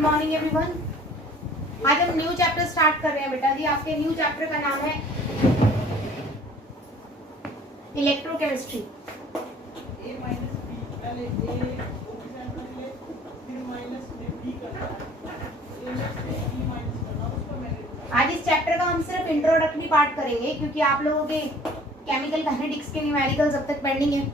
Good morning everyone. आज हम new chapter start कर रहे हैं बेटा जी। आपके न्यू चैप्टर का नाम है इलेक्ट्रोकेमिस्ट्री। आज इस चैप्टर का हम सिर्फ इंट्रोडक्टरी पार्ट करेंगे क्योंकि आप लोगों के केमिकल काइनेटिक्स के न्यूमेरिकल्स अब तक पेंडिंग है,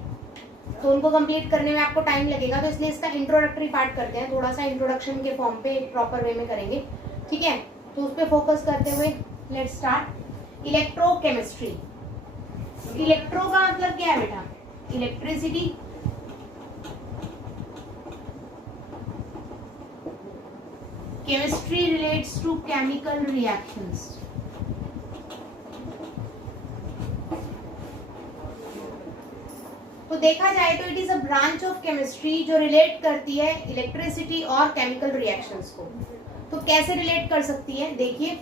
तो उनको कंप्लीट करने में आपको टाइम लगेगा। तो इसलिए इसका इंट्रोडक्टरी पार्ट करते हैं, थोड़ा सा इंट्रोडक्शन के फॉर्म पे प्रॉपर वे में करेंगे, ठीक है। तो उस पर फोकस करते हुए लेट्स स्टार्ट। इलेक्ट्रोकेमिस्ट्री। इलेक्ट्रो का मतलब क्या है बेटा? Electricity. Chemistry relates to chemical reactions. तो देखा जाए तो it is a branch of chemistry जो रिलेट करती है इलेक्ट्रिसिटी और केमिकल रिएक्शंस को। तो कैसे रिलेट कर सकती है? देखिए,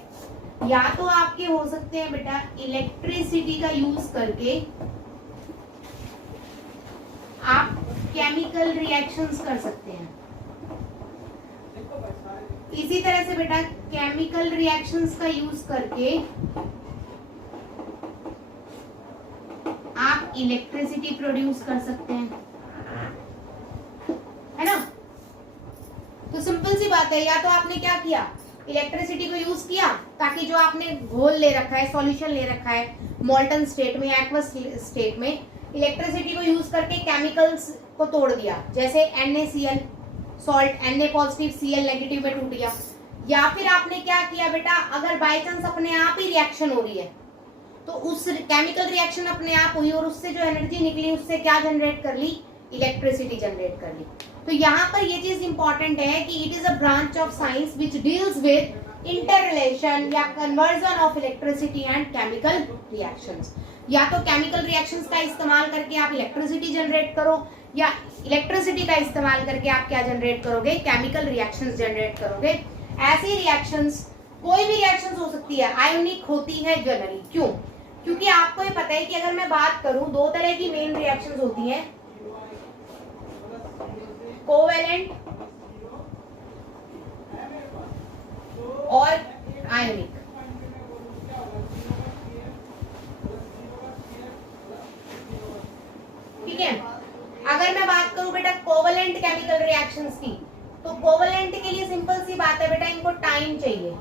या तो आपके हो सकते हैं बेटा इलेक्ट्रिसिटी का यूज करके आप केमिकल रिएक्शंस कर सकते हैं। इसी तरह से बेटा केमिकल रिएक्शंस का यूज करके आप इलेक्ट्रिसिटी प्रोड्यूस कर सकते हैं, है ना। तो सिंपल सी बात है, या तो आपने क्या किया, इलेक्ट्रिसिटी को यूज किया ताकि जो आपने घोल ले रखा है, सॉल्यूशन ले रखा है मोल्टन स्टेट में, एक्वस स्टेट में, इलेक्ट्रिसिटी को यूज करके केमिकल्स को तोड़ दिया। जैसे NaCl salt Na positive Cl negative में टूट गया। या फिर आपने क्या किया बेटा, अगर बाय चांस अपने आप ही रिएक्शन हो रही है तो उस केमिकल रिएक्शन अपने आप हुई और उससे जो एनर्जी निकली उससे क्या जनरेट कर ली, इलेक्ट्रिसिटी जनरेट कर ली। तो यहाँ पर ये चीज इंपॉर्टेंट है कि it is a branch of science which deals with interrelation या conversion of electricity and chemical reactions. या तो केमिकल रिएक्शंस का इस्तेमाल करके आप इलेक्ट्रिसिटी जनरेट करो, या इलेक्ट्रिसिटी का इस्तेमाल करके आप क्या जनरेट करोगे, केमिकल रिएक्शंस जनरेट करोगे। ऐसी रिएक्शंस, कोई भी रिएक्शंस हो सकती है, आयोनिक होती है जनरली। क्यों? क्योंकि आपको ये पता है कि अगर मैं बात करूं, दो तरह की मेन रिएक्शंस होती हैं, कोवेलेंट और आयोनिक। ठीक है, अगर मैं बात करूं बेटा कोवेलेंट केमिकल रिएक्शंस की, तो कोवेलेंट के लिए सिंपल सी बात है बेटा, इनको टाइम चाहिए।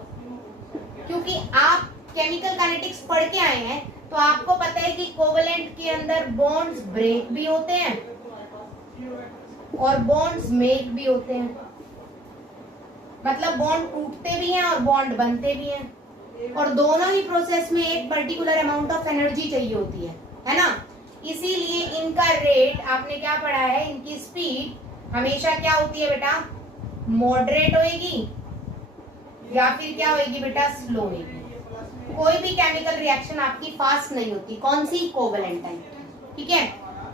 क्योंकि आप केमिकल काइनेटिक्स पढ़ के आए हैं तो आपको पता है कि कोवेलेंट के अंदर बॉन्ड्स ब्रेक भी होते हैं और बॉन्ड्स मेक भी होते हैं। मतलब बॉन्ड टूटते भी हैं और बॉन्ड बनते भी हैं, और दोनों ही प्रोसेस में एक पर्टिकुलर अमाउंट ऑफ एनर्जी चाहिए होती है ना। इसीलिए इनका रेट, आपने क्या पढ़ा है, इनकी स्पीड हमेशा क्या होती है बेटा, मॉडरेट होएगी या फिर क्या होएगी बेटा, स्लो होएगी। कोई भी केमिकल रिएक्शन आपकी फास्ट नहीं होती। कौन सी? Covalent type. ठीक है,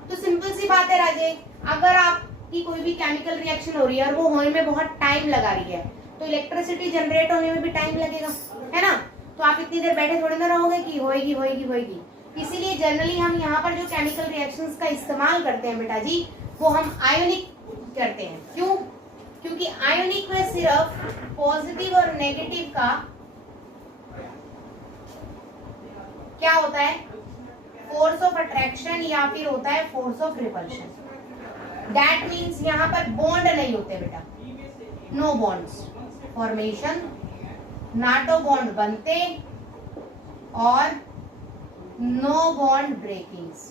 तो सिंपल सी बात है राजे, अगर आपकी कोई भी केमिकल रिएक्शन हो रही है और वो होने में बहुत टाइम लगा रही है तो इलेक्ट्रिसिटी जनरेट होने में भी टाइम लगेगा, है ना। तो आप इतनी देर बैठे थोड़ी ना रहोगे कि होएगी होएगी होएगी। इसीलिए जनरली हम यहाँ पर जो केमिकल रिएक्शंस का इस्तेमाल करते हैं बेटा जी, वो हम आयोनिक करते हैं। क्यों? क्योंकि आयोनिक में सिर्फ पॉजिटिव और नेगेटिव का क्या होता है, फोर्स ऑफ अट्रैक्शन या फिर होता है force of repulsion. That means यहाँ पर बॉन्ड नहीं होते बेटा, नो बॉन्ड्स फॉर्मेशन, ना तो बॉन्ड बनते और नो बॉन्ड ब्रेकिंग्स,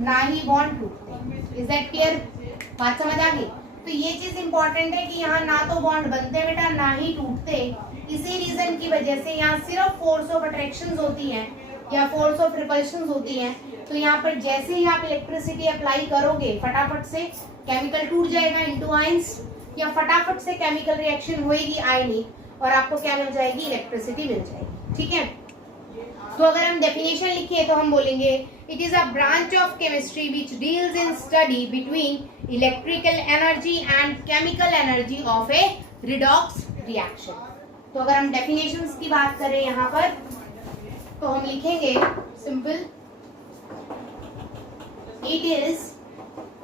ना ही बॉन्ड टूटते। Is that clear? बात समझ आ गई? तो ये चीज इंपॉर्टेंट है कि यहाँ ना तो बॉन्ड बनते बेटा, ना ही टूटते। इसी रीजन की वजह से यहाँ सिर्फ फोर्स ऑफ अट्रैक्शन होती है या फोर्स ऑफ रिपल्शन होती है। तो यहाँ पर जैसे ही आप इलेक्ट्रिसिटी अप्लाई करोगे, फटाफट से केमिकल टूट जाएगा इनटू आयंस, या फटाफट से केमिकल रिएक्शन होएगी आयनिक और आपको क्या मिल जाएगी, इलेक्ट्रिसिटी मिल जाएगी। ठीक है, तो अगर हम डेफिनेशन लिखे तो हम बोलेंगे it is a branch of chemistry which deals in study between electrical energy and chemical energy of A redox reaction. तो अगर हम डेफिनेशंस की बात करें यहाँ पर तो हम लिखेंगे simple, it is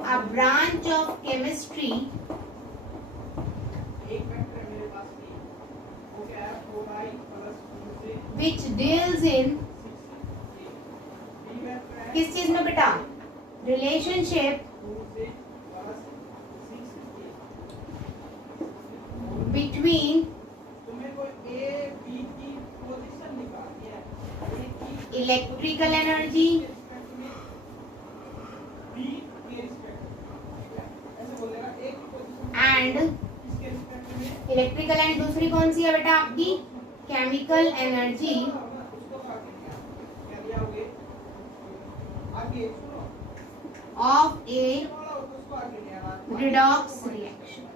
a branch of chemistry which deals in किस चीज में बेटा, relationship between electrical energy and electrical and दूसरी कौन सी है बेटा आपकी, chemical energy of A redox reaction.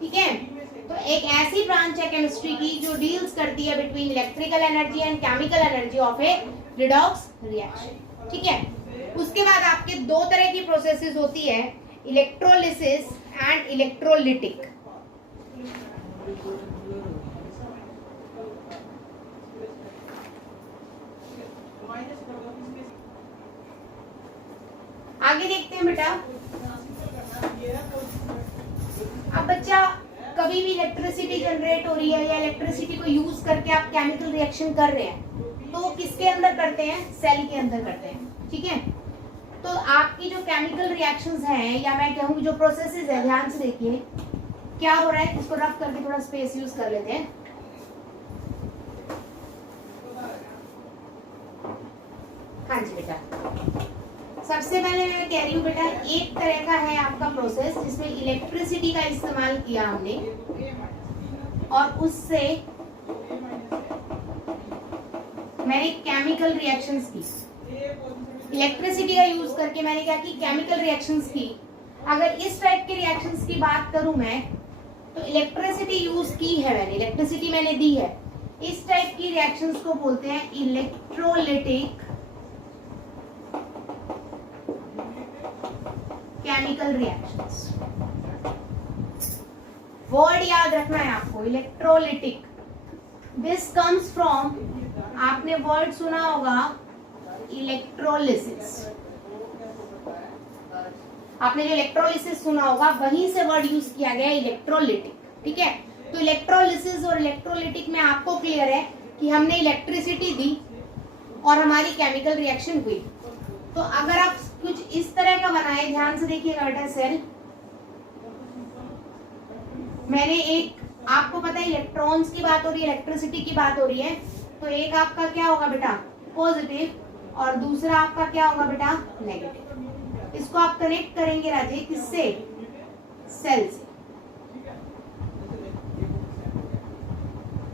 ठीक है, तो एक ऐसी ब्रांच है केमिस्ट्री की जो डील्स करती है between electrical energy and chemical energy of A redox reaction. ठीक है, उसके बाद आपके दो तरह की प्रोसेसेस होती है, इलेक्ट्रोलिसिस एंड इलेक्ट्रोलिटिक। आगे देखते हैं बेटा। अब बच्चा कभी भी इलेक्ट्रिसिटी जनरेट हो रही है या इलेक्ट्रिसिटी को यूज करके आप केमिकल रिएक्शन कर रहे हैं तो वो किसके अंदर करते हैं, सेल के अंदर करते हैं। ठीक है, तो आपकी जो केमिकल रिएक्शंस हैं या मैं कहूँ जो प्रोसेसेस है, ध्यान से देखिए क्या हो रहा है। इसको रफ करके थोड़ा स्पेस यूज कर लेते हैं। हाँ जी बेटा, सबसे पहले मैं कह रही हूँ बेटा, एक तरह का है आपका प्रोसेस जिसमें इलेक्ट्रिसिटी का इस्तेमाल किया हमने और उससे मैंने केमिकल रिएक्शंस की। इलेक्ट्रिसिटी का यूज करके मैंने क्या की, केमिकल रिएक्शंस की। अगर इस टाइप के रिएक्शंस की बात करूं मैं तो इलेक्ट्रिसिटी यूज की है मैंने, इलेक्ट्रिसिटी मैंने दी है। इस टाइप की रिएक्शंस को बोलते हैं इलेक्ट्रोलिटिक केमिकल रिएक्शंस। वर्ड याद रखना है आपको, इलेक्ट्रोलिटिक। दिस कम्स फ्रॉम, आपने वर्ड सुना होगा इलेक्ट्रोलिसिस। आपने जो इलेक्ट्रोलिसिस सुना होगा वहीं से वर्ड यूज किया गया इलेक्ट्रोलिटिक। ठीक है, तो इलेक्ट्रोलिसिस और इलेक्ट्रोलिटिक में आपको क्लियर है कि हमने इलेक्ट्रिसिटी दी और हमारी केमिकल रिएक्शन हुई। तो अगर आप कुछ इस तरह का बनाए, ध्यान से देखिएगा बेटा, सेल मैंने एक, आपको पता है इलेक्ट्रॉन्स की बात हो रही है, इलेक्ट्रिसिटी की बात हो रही है, तो एक आपका क्या होगा बेटा, पॉजिटिव और दूसरा आपका क्या होगा बेटा, नेगेटिव। इसको आप कनेक्ट करेंगे राजे किससे, सेल से,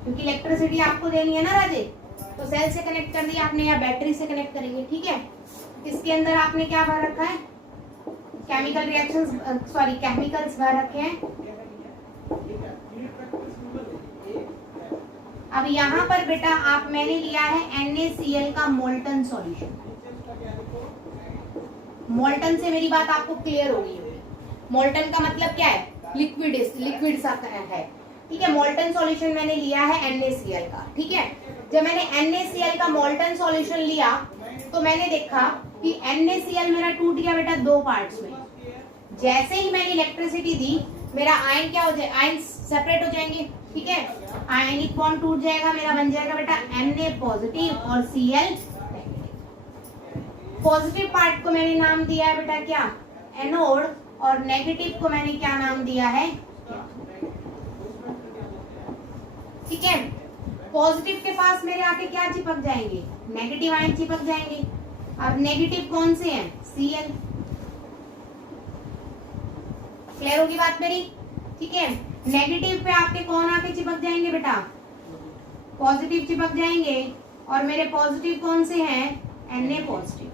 क्योंकि इलेक्ट्रिसिटी आपको देनी है ना राजे, तो सेल से कनेक्ट कर दिया आपने या बैटरी से कनेक्ट करेंगे। ठीक है, इसके अंदर आपने क्या भर रखा है, केमिकल रिएक्शंस, सॉरी केमिकल्स भर रखे हैं। अब यहाँ पर बेटा आप, मैंने लिया है NaCl का मोल्टन सॉल्यूशन। मोल्टन से मेरी बात आपको क्लियर हो गई होगी। मोल्टन का मतलब क्या है, लिक्विड, लिक्विड सा है। ठीक है, मोल्टन सॉल्यूशन मैंने लिया है NaCl का। ठीक है, जब मैंने NaCl का मोल्टन सॉल्यूशन लिया तो मैंने देखा कि NaCl मेरा टूट गया बेटा दो पार्ट्स में। जैसे ही मैंने इलेक्ट्रिसिटी दी मेरा आयन क्या हो जाए, आयन सेपरेट हो जाएंगे। ठीक है, आयनिक बॉन्ड टूट जाएगा, मेरा बन जाएगा बेटा Na पॉजिटिव और Cl नेगेटिव। पॉजिटिव पार्ट को मैंने नाम दिया है बेटा क्या, एनोड, और नेगेटिव को मैंने क्या नाम दिया है। ठीक है, पॉजिटिव के पास मेरे आके क्या चिपक जाएंगे, नेगेटिव आयन चिपक जाएंगे। अब नेगेटिव कौन से हैं, Cl। क्लियर होगी बात मेरी। ठीक है, नेगेटिव पे आपके कौन आके चिपक जाएंगे बेटा, पॉजिटिव चिपक जाएंगे, और मेरे पॉजिटिव कौन से हैं, Na पॉजिटिव।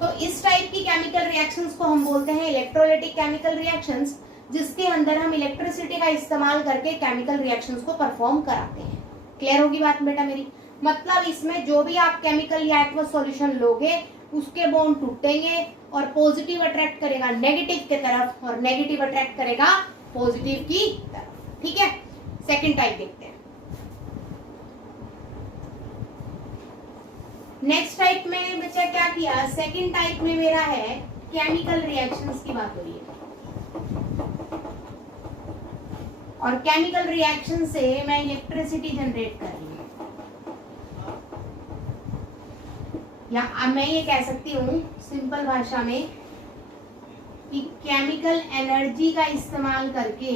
तो इस टाइप की केमिकल रिएक्शंस को हम बोलते हैं इलेक्ट्रोलाइटिक केमिकल रिएक्शंस, जिसके अंदर हम इलेक्ट्रिसिटी का इस्तेमाल करके केमिकल रिएक्शंस को परफॉर्म कराते हैं। क्लियर होगी बात बेटा मेरी। मतलब इसमें जो भी आप केमिकल या एक्वस सॉल्यूशन लोगे उसके बॉन्ड टूटेंगे और पॉजिटिव अट्रैक्ट करेगा नेगेटिव की तरफ और नेगेटिव अट्रैक्ट करेगा पॉजिटिव की तरफ। ठीक है, सेकंड टाइप देखते हैं। नेक्स्ट टाइप में बच्चा क्या किया, सेकंड टाइप में मेरा है केमिकल रिएक्शंस की बात हो रही है, और केमिकल रिएक्शन से मैं इलेक्ट्रिसिटी जनरेट कर रही हूँ, या अब मैं ये कह सकती हूँ सिंपल भाषा में कि केमिकल एनर्जी का इस्तेमाल करके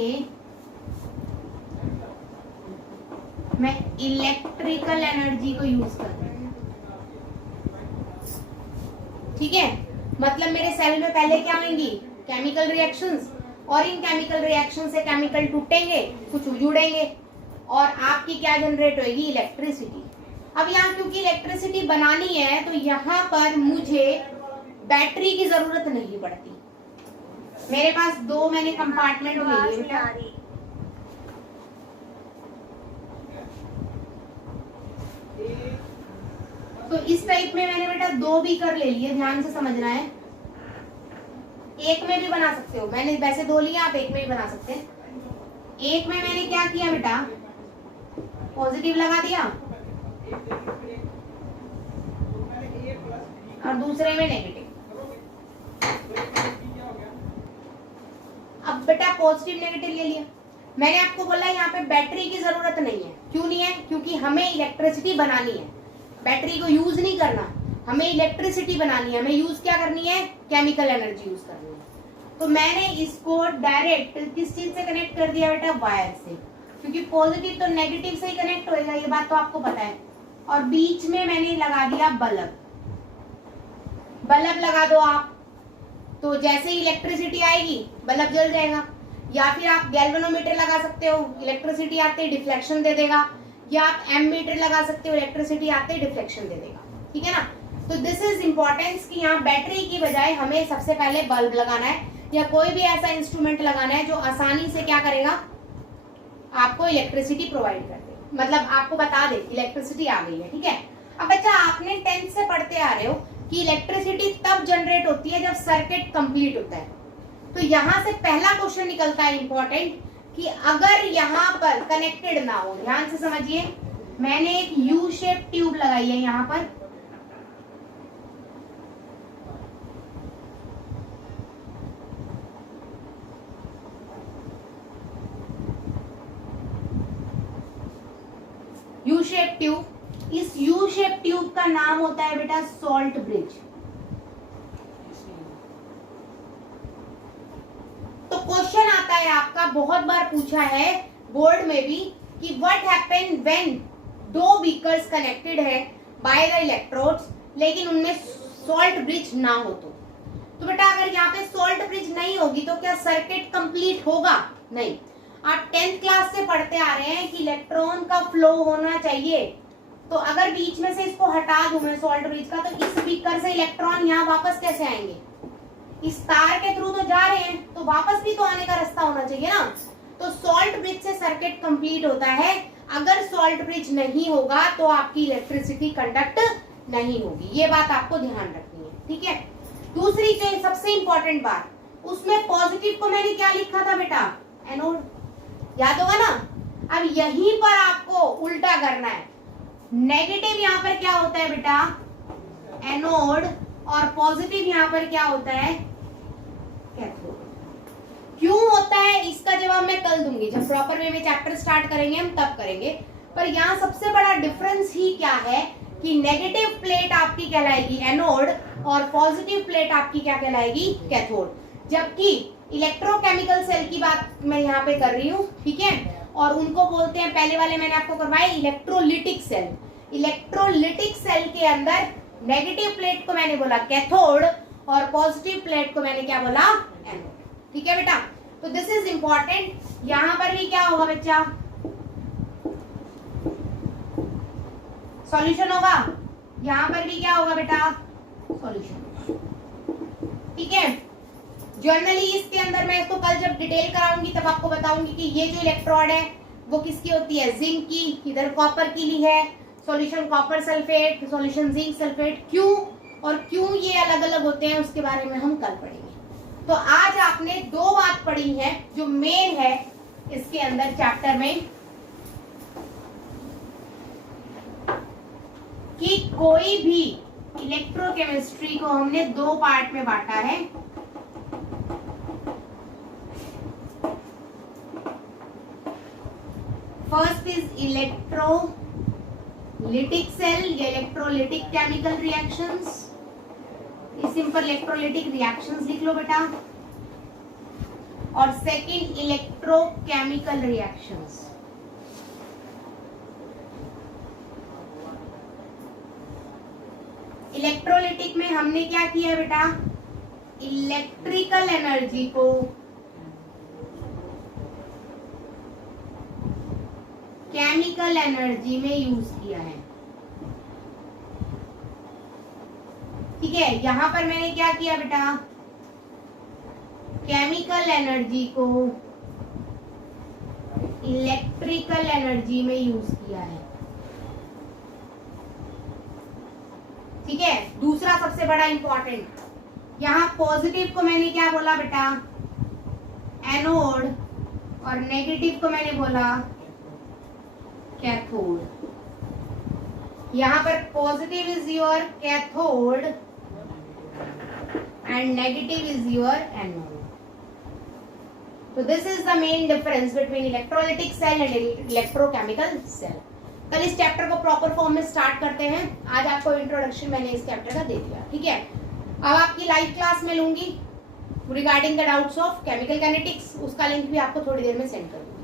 मैं इलेक्ट्रिकल एनर्जी को यूज कर रही हूँ। ठीक है, मतलब मेरे सेल में पहले क्या होंगी, केमिकल रिएक्शंस, और इन केमिकल रिएक्शन से केमिकल टूटेंगे, कुछ जुड़ेंगे, और आपकी क्या जनरेट होगी, इलेक्ट्रिसिटी। अब यहाँ क्योंकि इलेक्ट्रिसिटी बनानी है तो यहाँ पर मुझे बैटरी की जरूरत नहीं पड़ती। मेरे पास दो मैंने कंपार्टमेंट ले लिए बेटा, तो इस टाइप में मैंने बेटा दो बीकर ले लिए, ध्यान से समझना है। एक में भी बना सकते हो, मैंने वैसे दो लिए, आप एक में भी बना सकते हैं। एक में मैंने क्या किया बेटा, पॉजिटिव लगा दिया और दूसरे में नेगेटिव। अब बेटा पॉजिटिव नेगेटिव ले लिया, मैंने आपको बोला यहाँ पे बैटरी की जरूरत नहीं है। क्यों नहीं है, क्योंकि हमें इलेक्ट्रिसिटी बनानी है, बैटरी को यूज नहीं करना, हमें इलेक्ट्रिसिटी बनानी है। हमें यूज क्या करनी है, केमिकल एनर्जी यूज करनी है। तो मैंने इसको डायरेक्ट किस चीज से कनेक्ट कर दिया बेटा, वायर से, क्योंकि पॉजिटिव तो नेगेटिव से ही कनेक्ट होएगा, ये बात तो आपको पता है। और बीच में मैंने लगा दिया बल्ब। बल्ब लगा दो आप, तो जैसे ही इलेक्ट्रिसिटी आएगी बल्ब जल जाएगा। या फिर आप गैल्वेनोमीटर लगा सकते हो, इलेक्ट्रिसिटी आते ही डिफ्लेक्शन दे देगा, या आप एमीटर लगा सकते हो, इलेक्ट्रिसिटी आते ही डिफ्लेक्शन दे देगा। ठीक है ना, तो दिस इज इम्पोर्टेंस कि यहाँ बैटरी की बजाय हमें सबसे पहले बल्ब लगाना है, या कोई भी ऐसा इंस्ट्रूमेंट लगाना है जो आसानी से क्या करेगा, आपको इलेक्ट्रिसिटी प्रोवाइड कर दे, मतलब आपको बता दे इलेक्ट्रिसिटी आ गई है। ठीक है, अब बच्चा आपने 10th से पढ़ते आ रहे हो कि इलेक्ट्रिसिटी तब जनरेट होती है जब सर्किट कंप्लीट होता है। तो यहाँ से पहला क्वेश्चन निकलता है इंपॉर्टेंट कि अगर यहाँ पर कनेक्टेड ना हो, ध्यान से समझिए, मैंने एक यू शेप ट्यूब लगाई है यहाँ पर, यू शेप ट्यूब। इस यू शेप ट्यूब का नाम होता है बेटा सॉल्ट ब्रिज। तो क्वेश्चन आता है आपका, बहुत बार पूछा है बोर्ड में भी, कि व्हाट हैपन व्हेन दो बीकर्स कनेक्टेड है बाय द इलेक्ट्रोड्स, लेकिन उनमें सॉल्ट ब्रिज ना हो तो बेटा अगर यहाँ पे सॉल्ट ब्रिज नहीं होगी तो क्या सर्किट कंप्लीट होगा, नहीं। आप 10th क्लास से पढ़ते आ रहे हैं कि इलेक्ट्रॉन का फ्लो होना चाहिए, तो अगर बीच में से इसको हटा दूं मैं सॉल्ट ब्रिज का, तो इस बीकर से इलेक्ट्रॉन यहाँ वापस कैसे आएंगे, इस तार के थ्रू तो जा रहे हैं, तो वापस भी तो आने का रास्ता होना चाहिए ना। तो सॉल्ट ब्रिज से सर्किट कंप्लीट होता है। अगर सॉल्ट ब्रिज नहीं होगा तो आपकी इलेक्ट्रिसिटी कंडक्ट नहीं होगी, ये बात आपको ध्यान रखनी है। ठीक है, दूसरी जो सबसे इंपॉर्टेंट बात, उसमें पॉजिटिव को मैंने क्या लिखा था बेटा, एनोड, याद होगा ना। अब यहीं पर आपको उल्टा करना है, नेगेटिव यहाँ पर क्या होता है बेटा, एनोड, और पॉजिटिव यहाँ पर क्या होता है, कैथोड। क्यों होता है इसका जवाब मैं कल दूंगी, जब प्रॉपर वे में चैप्टर स्टार्ट करेंगे हम तब करेंगे। पर यहाँ सबसे बड़ा डिफरेंस ही क्या है कि नेगेटिव प्लेट आपकी कहलाएगी एनोड और पॉजिटिव प्लेट आपकी क्या कहलाएगी, कैथोड। जबकि इलेक्ट्रोकेमिकल सेल की बात मैं यहाँ पे कर रही हूँ, ठीक है, और उनको बोलते हैं, पहले वाले मैंने आपको करवाए इलेक्ट्रोलिटिक सेल। इलेक्ट्रोलिटिक सेल के अंदर नेगेटिव प्लेट को मैंने बोला कैथोड और पॉजिटिव प्लेट को मैंने क्या बोला, एनोड। ठीक है बेटा, तो दिस इज इंपॉर्टेंट। यहां पर भी क्या होगा बच्चा, सॉल्यूशन होगा, यहां पर भी क्या होगा बेटा, सॉल्यूशन। ठीक है, जर्नली इसके अंदर मैं इसको कल जब डिटेल कराऊंगी तब आपको बताऊंगी कि ये जो इलेक्ट्रोड है वो किसकी होती है, जिंक की, इधर कॉपर की ली है, solution copper sulphate, solution zinc sulphate. क्यों और क्यों ये अलग अलग होते हैं उसके बारे में हम कल पढ़ेंगे। तो आज आपने दो बात पढ़ी है जो मेन है इसके अंदर चैप्टर में, कि कोई भी इलेक्ट्रोकेमिस्ट्री को हमने दो पार्ट में बांटा है। फर्स्ट इज इलेक्ट्रोलिटिक सेल या electrolytic chemical reactions. Simple electrolytic reactions लिख लो बेटा। और सेकंड इलेक्ट्रोकेमिकल रिएक्शंस। इलेक्ट्रोलिटिक में हमने क्या किया बेटा, इलेक्ट्रिकल एनर्जी को केमिकल एनर्जी में यूज किया है। ठीक है, यहां पर मैंने क्या किया बेटा, केमिकल एनर्जी को इलेक्ट्रिकल एनर्जी में यूज किया है। ठीक है, दूसरा सबसे बड़ा इंपॉर्टेंट, यहां पॉजिटिव को मैंने क्या बोला बेटा, एनोड, और नेगेटिव को मैंने बोला कैथोड। यहां पर positive is your cathode and negative is your anode. तो this is the main difference between electrolytic cell and electrochemical cell. कल इस चैप्टर को प्रॉपर फॉर्म में स्टार्ट करते हैं। आज आपको इंट्रोडक्शन मैंने इस चैप्टर का दे दिया। ठीक है, अब आपकी लाइव क्लास में लूंगी regarding the doubts of chemical kinetics, उसका लिंक भी आपको थोड़ी देर में सेंड करूंगी।